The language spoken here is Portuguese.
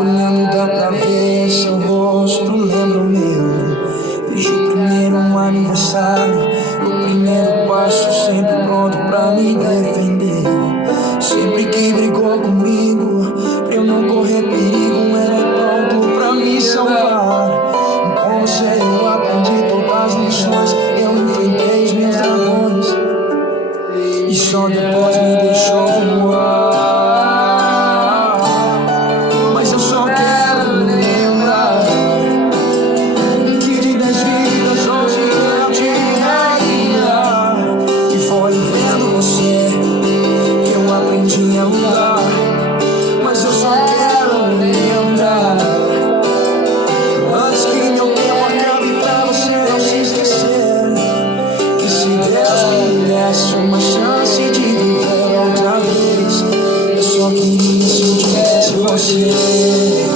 Olhando dá pra ver seu rosto, lembra o meu. Vejo o primeiro aniversário, o primeiro passo, sempre pronto pra me defender. Sempre que brigou comigo, pra eu não correr perigo, era pronto pra me salvar. Com você eu aprendi todas as lições, eu enfrentei os meus dragões, e só depois me deixou voar. Mas eu só quero lembrar que de 10 vidas 11 eu te ainda, que foi vendo você que eu aprendi a lutar. Mas eu só quero lembrar, antes que meu tempo acabe, pra você não se esquecer, que se Deus me desse uma chance de viver outra vez, eu só queria se eu tivesse você.